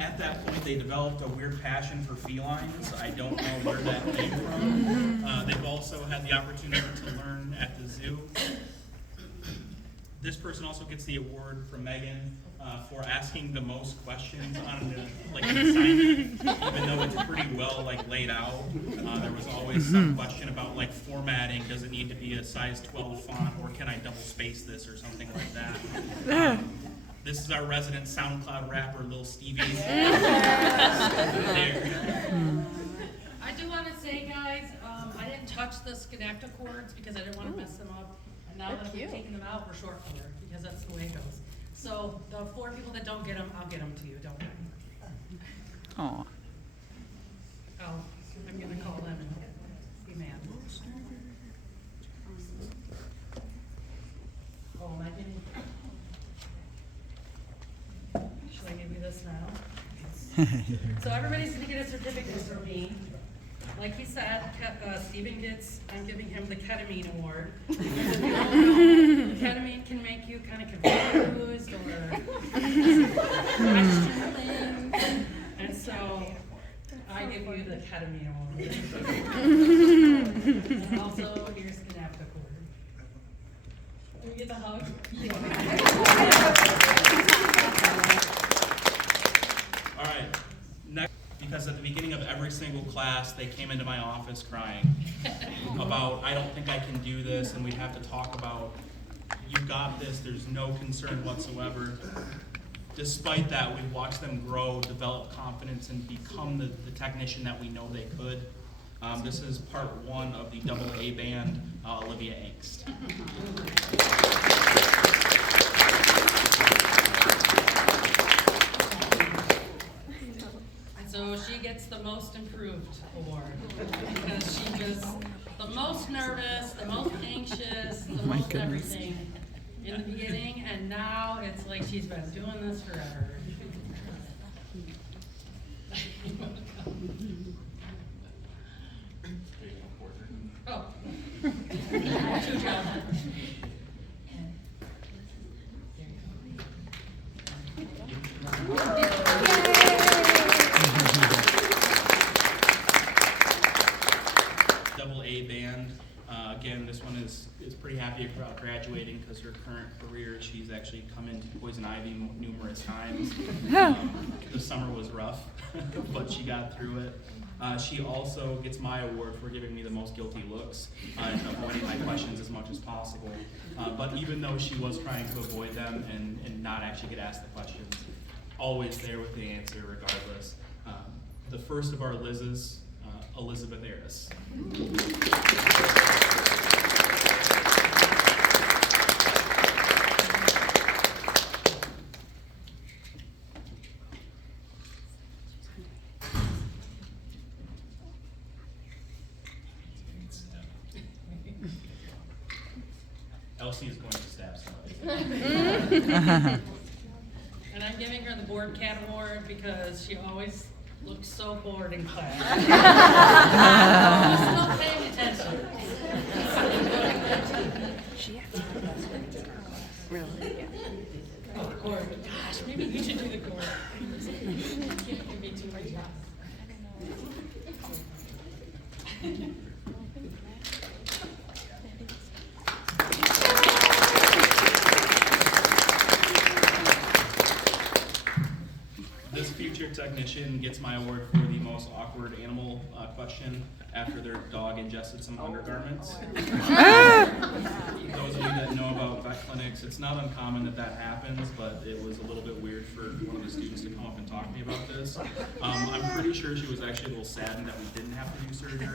At that point, they developed a weird passion for felines. I don't know where that came from. They've also had the opportunity to learn at the zoo. This person also gets the award from Megan for asking the most questions on an assignment, even though it's pretty well laid out. There was always some question about formatting. Does it need to be a size 12 font, or can I double space this or something like that? This is our resident SoundCloud rapper, Lil Stevie. I do want to say, guys, I didn't touch the Skinapta chords because I didn't want to mess them up. And now that we've taken them out, we're short color because that's the way it goes. So the 4 people that don't get them, I'll get them to you. Don't worry. Aw. I'm going to call them and be mad. Oh, am I getting... Should I give you this now? So everybody's going to get a certificate from me. Like he said, Stephen I'm giving him the ketamine award. Because if you don't know, ketamine can make you kind of confused or questioning. And so I give you the ketamine award. And also, here's the NAFTA award. Can we get the hug? All right, next, because at the beginning of every single class, they came into my office crying about, I don't think I can do this, and we'd have to talk about, you got this, there's no concern whatsoever. Despite that, we've watched them grow, develop confidence, and become the technician that we know they could. This is part 1 of the AA band, Olivia Angst. So she gets the most improved award because she was the most nervous, the most anxious, the most everything in the beginning, and now it's like she's been doing this forever. Oh, 2 jobs. AA band. Again, this one is pretty happy about graduating because her current career, she's actually come into Poison Ivy numerous times. The summer was rough, but she got through it. She also gets my award for giving me the most guilty looks and avoiding my questions as much as possible. But even though she was trying to avoid them and not actually get asked the questions, always there with the answer regardless. The first of our Lizzes, Elizabeth Aris. Elsie is going to stab somebody. And I'm giving her the Board Cat Award because she always looks so bored in class. She's not paying attention. Really? Oh, the chord. Gosh, maybe you should do the chord. Give me 2 more jobs. This future technician gets my award for the most awkward animal question after their dog ingested some undergarments. Those of you that know about vet clinics, it's not uncommon that happens, but it was a little bit weird for one of the students to come up and talk to me about this. I'm pretty sure she was actually a little saddened that we didn't have to do surgery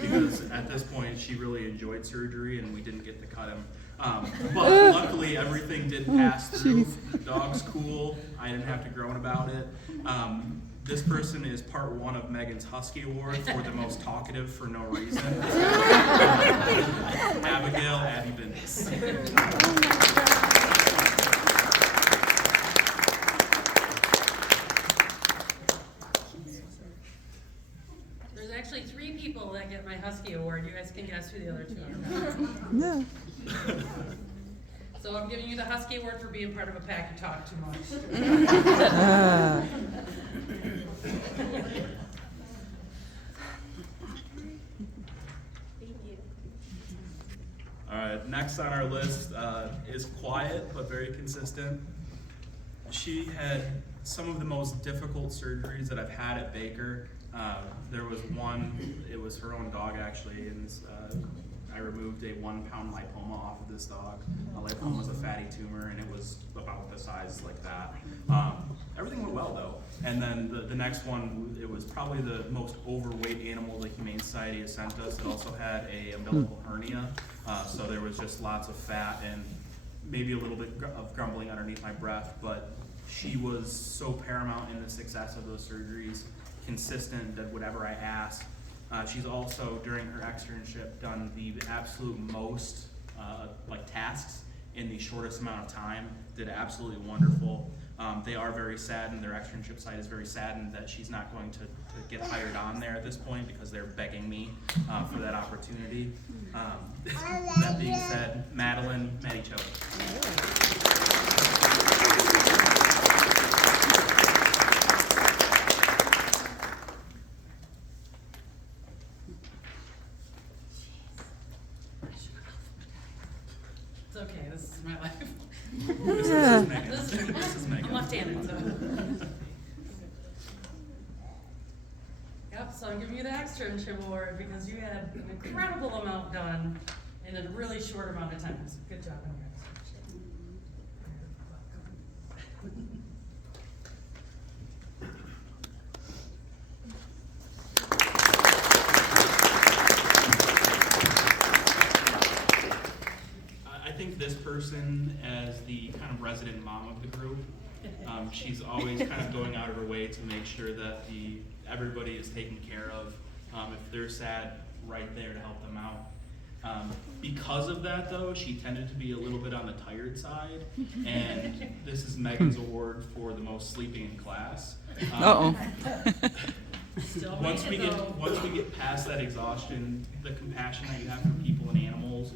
because at this point she really enjoyed surgery and we didn't get to cut him. But luckily everything did pass through. The dog's cool. I didn't have to groan about it. This person is part 1 of Megan's Husky Award for the most talkative for no reason. Abigail Abby Bendis. There's actually 3 people that get my Husky Award. You guys can guess who the other 2 are. No. So I'm giving you the Husky Award for being part of a pack you talk too much. list is quiet but very consistent. She had some of the most difficult surgeries that I've had at Baker. There was one, it was her own dog actually, and I removed a 1 pound lipoma off of this dog. A lipoma was a fatty tumor, and it was about the size like that. Everything went well though. And then the next one, it was probably the most overweight animal the Humane Society has sent us. It also had a umbilical hernia, so there was just lots of fat and maybe a little bit of grumbling underneath my breath, but she was so paramount in the success of those surgeries, consistent, did whatever I asked. She's also, during her externship, done the absolute most tasks in the shortest amount of time, did absolutely wonderful. They are very saddened, their externship site is very saddened that she's not going to get hired on there at this point because they're begging me for that opportunity. That being said, Maddie Choate. It's okay, this is my life. This is Megan. This is Megan. I'm left-handed, so. Yep, so I'm giving you the externship award because you had an incredible amount done in a really short amount of time. So good job on your externship. I think this person, as the kind of resident mom of the group, she's always kind of going out of her way to make sure that everybody is taken care of. If they're sad, right there to help them out. Because of that, though, she tended to be a little bit on the tired side, and this is Megan's award for the most sleeping in class. Still Once we made it, though. get past that exhaustion, the compassion that you have for people and animals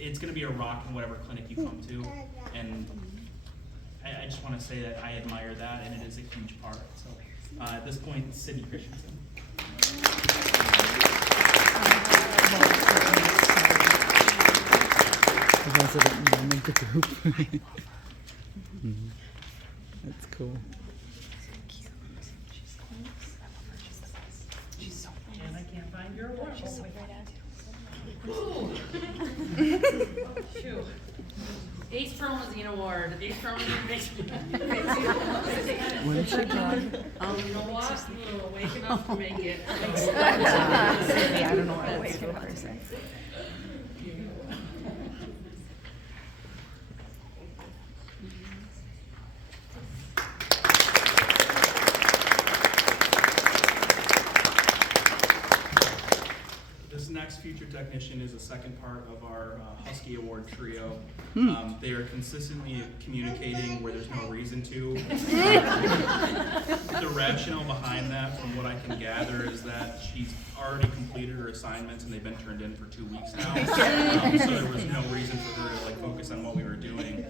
it's going to be a rock in whatever clinic you come to, and I just want to say that I admire that, and it is a huge part. So at this point, Sydney Christensen. Resident mom of the group. That's cool. And I can't find your award. Shoot. Ace Promazine Award. Ace Promazine. When she got You know what? We'll wake enough to make it. I don't know what a waking person. This next future technician is the second part of our Husky Award trio. They are consistently communicating where there's no reason to. The rationale behind that, from what I can gather, is that she's already completed her assignments and they've been turned in for 2 weeks now. So there was no reason for her to focus on what we were doing.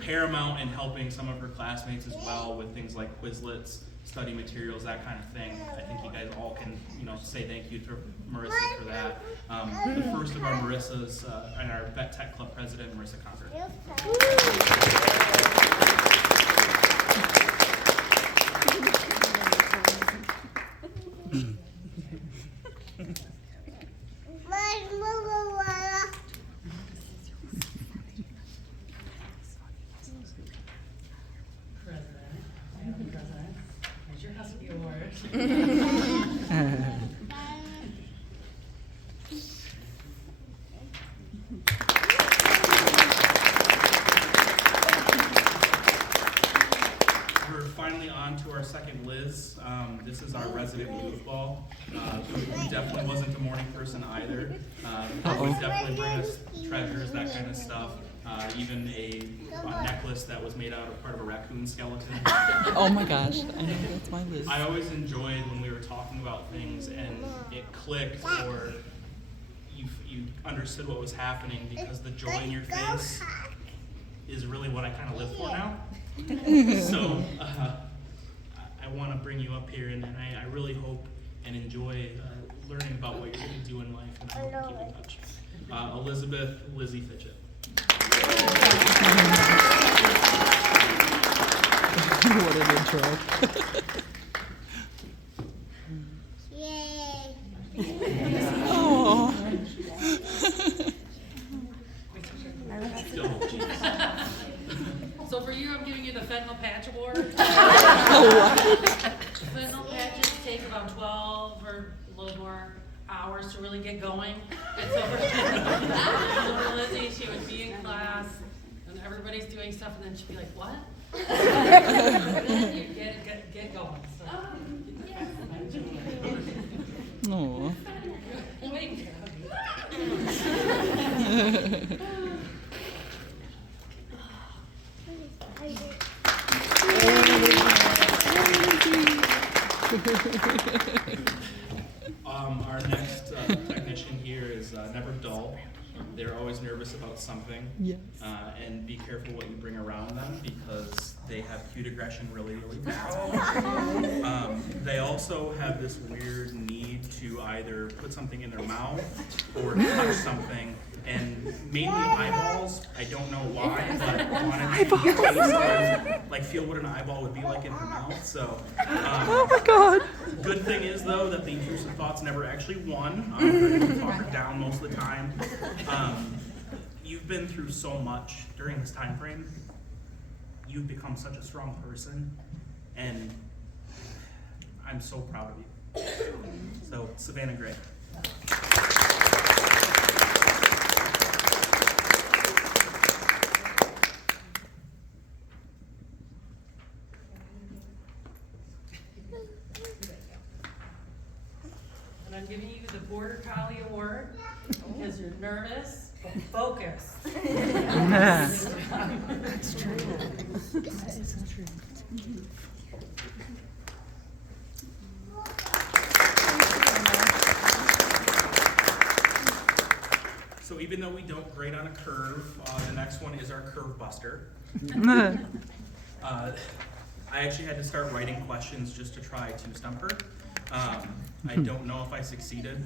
Paramount in helping some of her classmates as well with things like Quizlets, study materials, that kind of thing. I think you guys all can, say thank you to Marissa for that. The first of our Marissas, and our Vet Tech Club president, Marissa Conker. President. Here's your Husky Award. We're finally on to our second Liz. This is our resident goofball, who definitely wasn't a morning person either. Would definitely bring us treasures, that kind of stuff. Even a necklace that was made out of part of a raccoon skeleton. Oh my gosh, I know that's my list. I always enjoyed when we were talking about things and it clicked, or you understood what was happening, because the joy in your face is really what I kind of live for now. So I want to bring you up here, and I really hope and enjoy learning about what you're going to do in life, and I hope you keep in touch. Elizabeth Lizzie Fitchett. What an intro. Yay. Oh. Double G's. So for you, I'm giving you the fentanyl patch award. Fentanyl patches take about 12 or a little more hours to really get going. And so for Lizzie, she would be in class and everybody's doing stuff and then she'd be like, what? And then you get going. So. Oh. Wait. Our next technician here is never dull. They're always nervous about something. Yes. And be careful what you bring around them because they have cute aggression really, really bad. They also have this weird need to either put something in their mouth or touch something, and mainly eyeballs. I don't know why, but wanted to taste like feel what an eyeball would be like in her mouth. So, Oh my God. good thing is though that the intrusive thoughts never actually won. I talk her down most of the time. You've been through so much during this time frame. You've become such a strong person, and I'm so proud of you. So, Savannah Gray. And I'm giving you the Border Collie Award because you're nervous but focused. That's true. That is so true. So even though we don't grade on a curve, the next one is our curve buster. I actually had to start writing questions just to try to stump her. I don't know if I succeeded,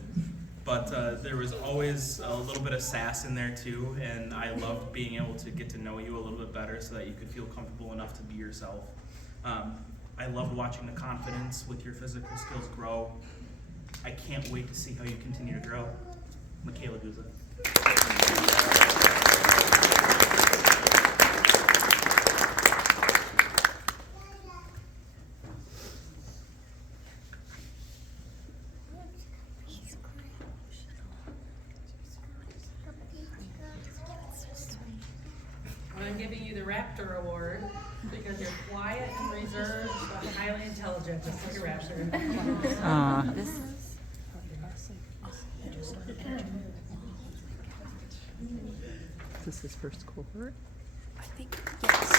but there was always a little bit of sass in there too, and I loved being able to get to know you a little bit better so that you could feel comfortable enough to be yourself. I loved watching the confidence with your physical skills grow. I can't wait to see how you continue to grow. Michaela Guza. I'm giving you the Raptor Award because you're quiet and reserved but highly intelligent, just like a raptor. This is. Is this his first cohort? I think, yes.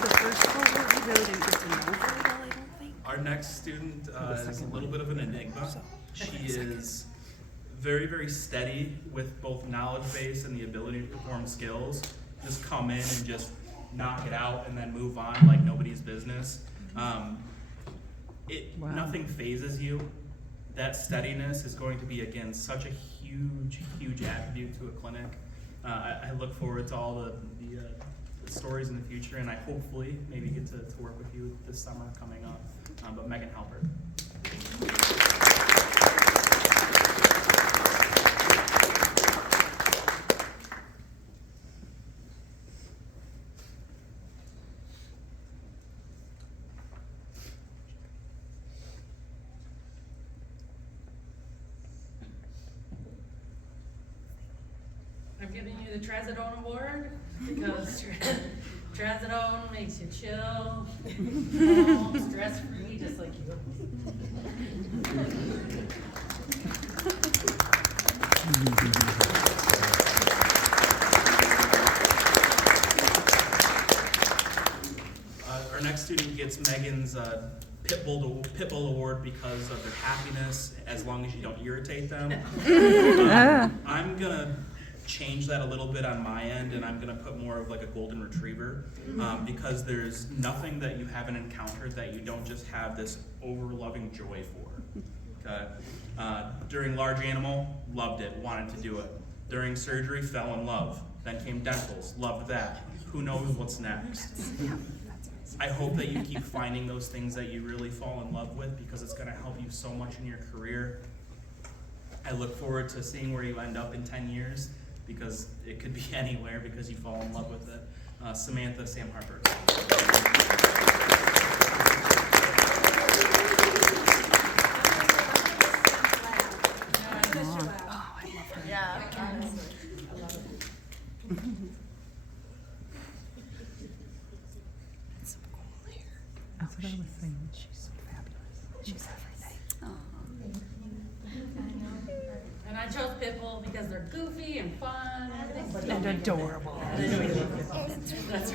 The first cohort, we really didn't get to know very well, I don't think. Our next student is a little bit of an enigma. She is very, very steady with both knowledge base and the ability to perform skills. Just come in and just knock it out and then move on like nobody's business. Wow. Nothing phases you. That steadiness is going to be, again, such a huge, huge attribute to a clinic. I look forward to all the stories in the future, and I hopefully maybe get to work with you this summer coming up. But Megan Halpert. I'm giving you the Trazodone Award because Trazodone makes you chill, calm, stress-free, just like you. Our next student gets Megan's Pitbull Award because of their happiness, as long as you don't irritate them. I'm gonna change that a little bit on my end, and I'm gonna put more of like a golden retriever, because there's nothing that you haven't encountered that you don't just have this over-loving joy for. During large animal, loved it, wanted to do it. During surgery, fell in love. Then came dentals, loved that. Who knows what's next? I hope that you keep finding those things that you really fall in love with, because it's going to help you so much in your career. I look forward to seeing where you end up in 10 years, because it could be anywhere because you fall in love with it. Samantha Sam Harper. That's what I was saying. She's so fabulous. She's everything. And I chose Pitbull because they're goofy and fun and everything. And adorable. That's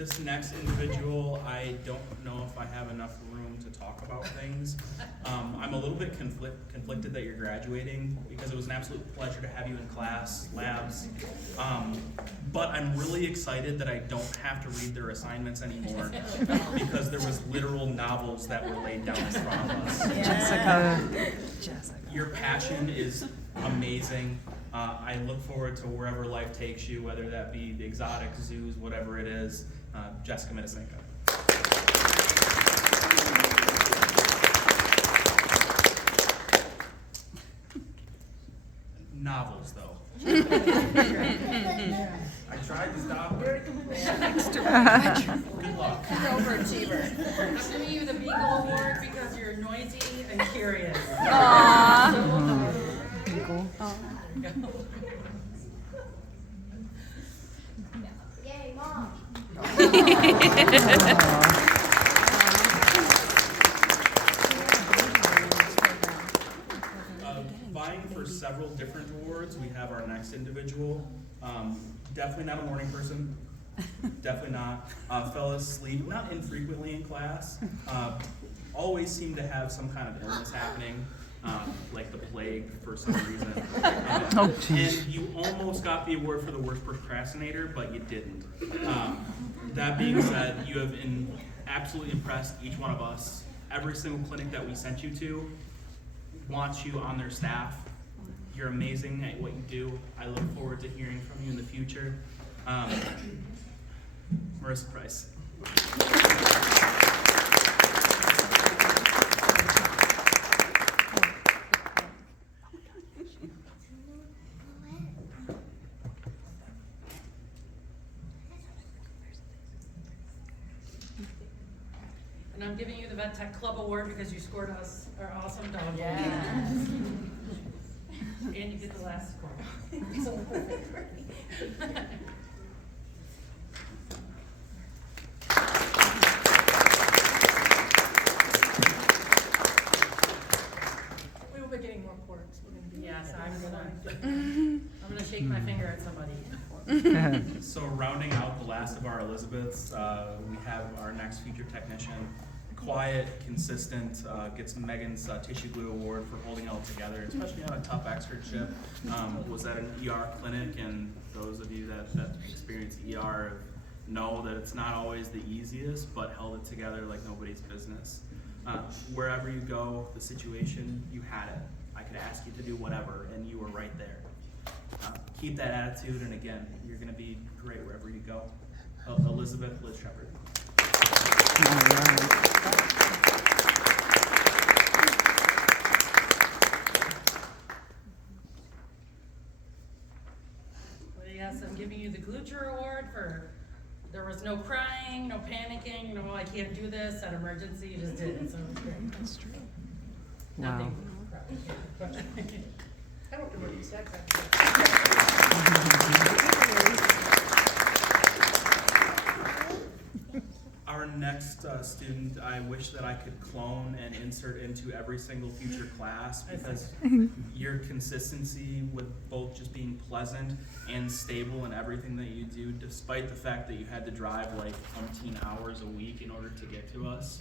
This next individual, I don't know if I have enough room to talk about things. I'm a little bit conflicted that you're graduating, because it was an absolute pleasure to have you in class, labs. But I'm really excited that I don't have to read their assignments anymore, because there was literal novels that were laid down in front of us. Jessica. Your passion is amazing. I look forward to wherever life takes you, whether that be the exotic zoos, whatever it is. Jessica Mitasenko. Novels, though. I tried to stop her. Good luck. Overachiever. I'm giving you the Beagle Award because you're noisy and curious. Beagle. Yay, Mom. Vying for several different awards, we have our next individual. Definitely not a morning person. Definitely not. Fell asleep, not infrequently in class. Always seemed to have some kind of illness happening, like the plague for some reason. Oh, jeez. And you almost got the award for the worst procrastinator, but you didn't. That being said, you have absolutely impressed each one of us. Every single clinic that we sent you to wants you on their staff. You're amazing at what you do. I look forward to hearing from you in the future. Marissa Price. And I'm giving you the Vet Tech Club Award because you scored us our awesome dog. Yeah. And you get the last score. We will be getting more corks. We're gonna be. Yes, I'm gonna shake my finger at somebody. So rounding out the last of our Elizabeths, we have our next feature technician. Quiet, consistent, gets Megan's Tissue Glue Award for holding it all together, especially on a tough externship. Was at an ER clinic, and those of you that experience ER know that it's not always the easiest, but held it together like nobody's business. Wherever you go, the situation, you had it. I could ask you to do whatever, and you were right there. Keep that attitude, and again, you're going to be great wherever you go. Elizabeth Liz Shepard. Well, yes, I'm giving you the Glucher Award for there was no crying, no panicking, no I can't do this, that emergency, you just did it, so it was great. That's true. Nothing. I don't remember the sex Our next student, I wish that I could clone and insert into every single future class, because your consistency with both just being pleasant and stable in everything that you do, despite the fact that you had to drive like 17 hours a week in order to get to us.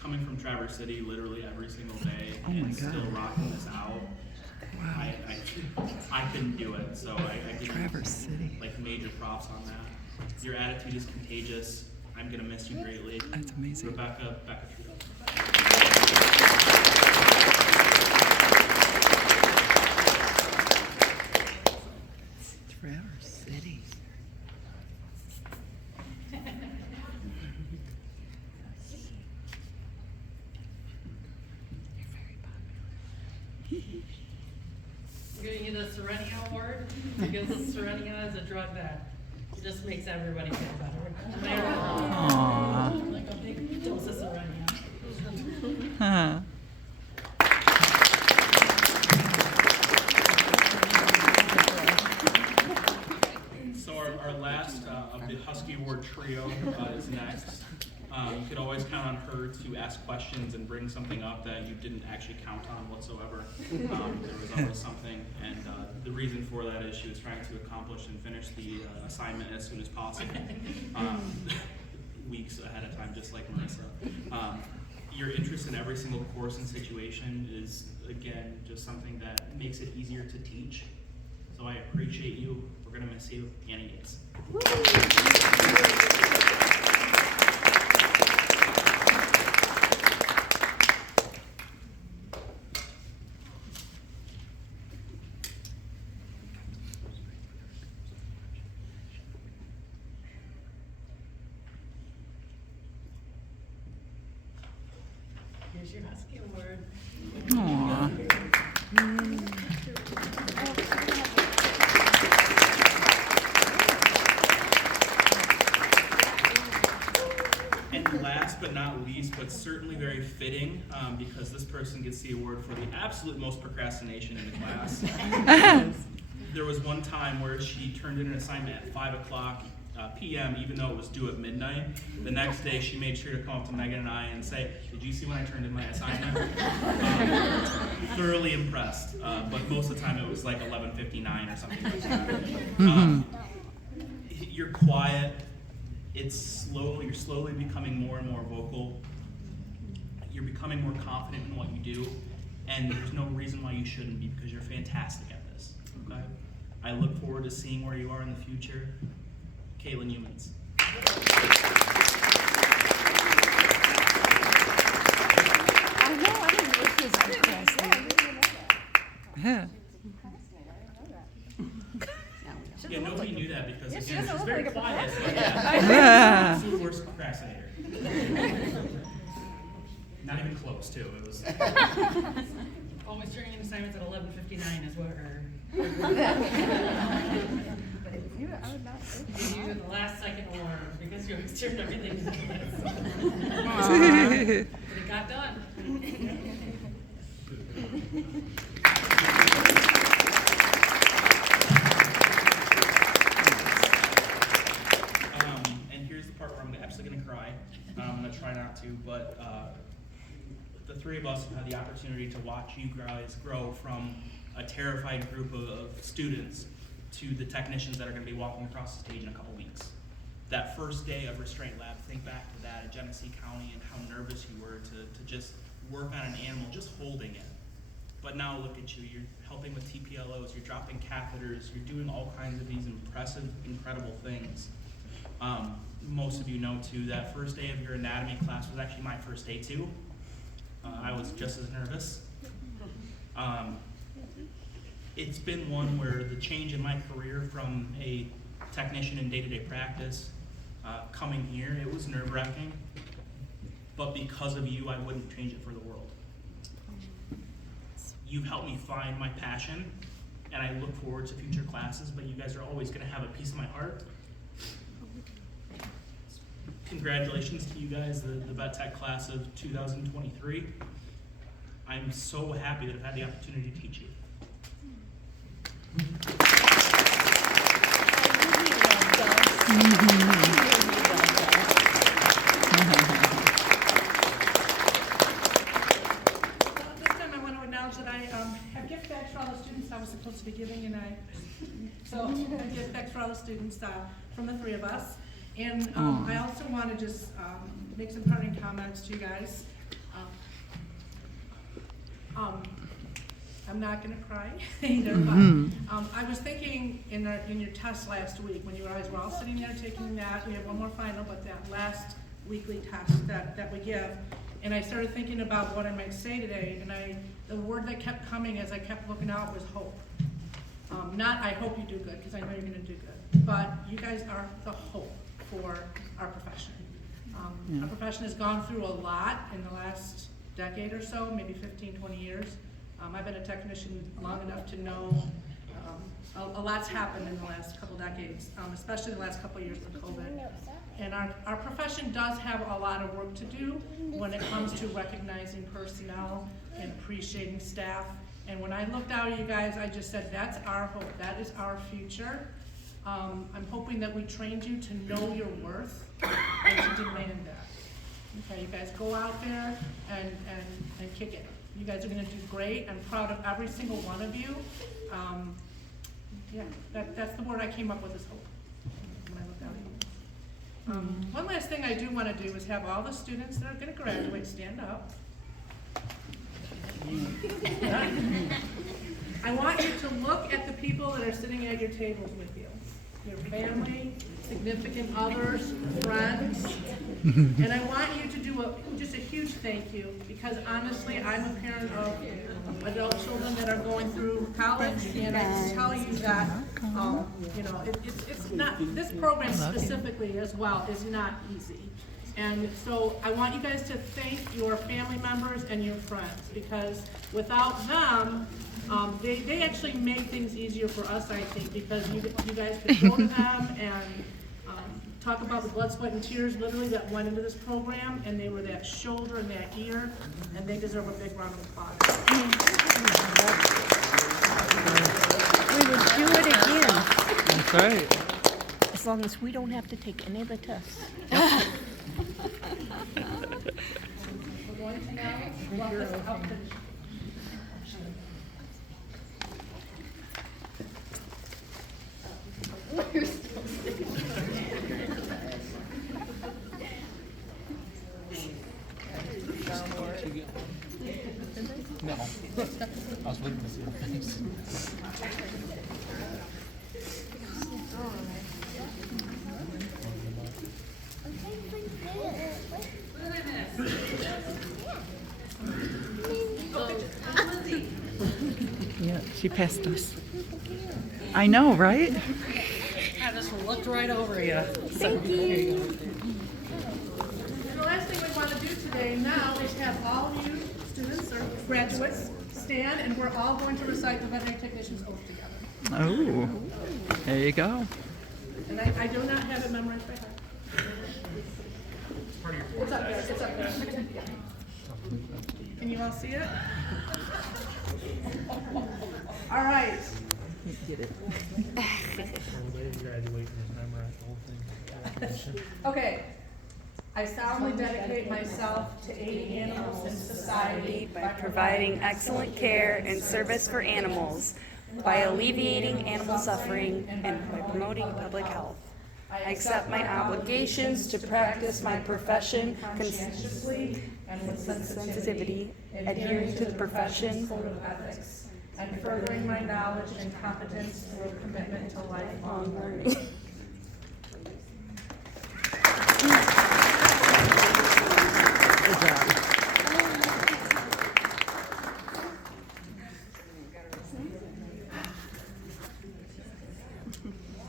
coming from Traverse City literally every single day Oh my and still God. rocking this out. Wow. I couldn't do it, so I give you Traverse City. like major props on that. Your attitude is contagious. I'm gonna miss you greatly. That's amazing. Rebecca Trudeau. Traverse City. I'm giving you the Serenia Award because Serenia is a drug that just makes everybody feel better. No matter what. Aww. Like a big dose of Serenia. Huh. So our last of the Husky Award trio is next. You could always count on her to ask questions and bring something up that you didn't actually count on whatsoever. There was always something, and the reason for that is she was trying to accomplish and finish the assignment as soon as possible, weeks ahead of time, just like Marissa. Your interest in every single course and situation is, again, just something that makes it easier to teach. So I appreciate you. We're gonna miss you. Annie Yates. Here's your Husky Award. Aww. And last but not least, but certainly very fitting, because this person gets the award for the absolute most procrastination in the class. There was one time where she turned in an assignment at 5 o'clock p.m. even though it was due at midnight. The next day she made sure to come up to Megan and I and say, "Did you see when I turned in my assignment?" Thoroughly impressed, but most of the time it was like 11:59 or something like that. You're quiet. You're slowly becoming more and more vocal. You're becoming more confident in what you do, and there's no reason why you shouldn't be, because you're fantastic at this. Okay? I look forward to seeing where you are in the future. Caitlin Humans. I know, I didn't know she was procrastinating. Yeah. Yeah, nobody knew that because Yeah, she again, doesn't she's look very like a quiet. procrastinator. Yeah. She's the worst procrastinator. Not even close, too. It was. Always turning in assignments at 11:59 is what her. You, I would not say You the last second award because you always turned everything in. Aww. But it got done. And here's the part where I'm absolutely going to cry. I'm going to try not to, but the three of us have had the opportunity to watch you guys grow from a terrified group of students to the technicians that are going to be walking across the stage in a couple weeks. That first day of Restraint Lab, think back to that at Genesee County and how nervous you were to just work on an animal, just holding it. But now look at you, you're helping with TPLOs, you're dropping catheters, you're doing all kinds of these impressive, incredible things. Most of you know too, that first day of your anatomy class was actually my first day too. I was just as nervous. It's been one where the change in my career from a technician in day-to-day practice, coming here, it was nerve-wracking, but because of you, I wouldn't change it for the world. You've helped me find my passion, and I look forward to future classes, but you guys are always gonna have a piece of my heart. Congratulations to you guys, the Vet Tech class of 2023. I'm so happy that I've had the opportunity to teach you. This time I want to acknowledge that I have gift bags for all the students I was supposed to be giving, and so I have gift bags for all the students from the three of us. And I also want to just make some parting comments to you guys. I'm not gonna cry either, but, I was thinking in your test last week, when you guys were all sitting there taking that, we have one more final, but that last weekly test that we give, and I started thinking about what I might say today, and the word that kept coming as I kept looking out was hope. Not I hope you do good, because I know you're gonna do good, but you guys are the hope for our profession. Our profession has gone through a lot in the last decade or so, maybe 15, 20 years. I've been a technician long enough to know a lot's happened in the last couple decades, especially the last couple years with COVID. And our profession does have a lot of work to do when it comes to recognizing personnel and appreciating staff. And when I looked out at you guys, I just said, that's our hope, that is our future. I'm hoping that we trained you to know your worth and to demand that. Okay, you guys go out there and kick it. You guys are gonna do great. I'm proud of every single one of you. Yeah, that's the word I came up with, is hope, when I looked out at you. One last thing I do wanna do is have all the students that are gonna graduate stand up. I want you to look at the people that are sitting at your tables with you. Your family, significant others, friends. And I want you to do just a huge thank you, because honestly, I'm a parent of adult children that are going through college, and I can tell you that, you know, it's not, this program specifically as well is not easy. And so I want you guys to thank your family members and your friends, because without them, they actually make things easier for us, I think, because you guys could go to them and talk about the blood, sweat, and tears literally that went into this program, and they were that shoulder and that ear, and they deserve a big round of applause. We would do it again, That's right. as long as we don't have to take any of the tests. We're going to now walk this up to No. I was waiting to see her face. Yeah, she passed us. I know, right? I just looked right over you. Thank you. The last thing we want to do today now is have all of you students or graduates stand, and we're all going to recite the veterinary technician's oath together. Oh, there you go. And I do not have it memorized by heart. It's up there, it's up there. Can you all see it? All right. Get it. Okay. I solemnly dedicate myself to aiding animals in society by providing excellent care and service for animals, by alleviating animal suffering, and by promoting public health. I accept my obligations to practice my profession conscientiously and with sensitivity, adhering to the profession code of ethics, and furthering my knowledge and competence through a commitment to lifelong learning. Good job.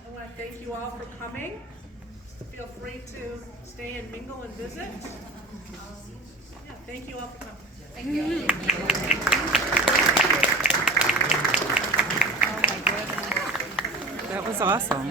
I want to thank you all for coming. Feel free to stay and mingle and visit. Yeah, thank you all for coming. Thank you. That was awesome.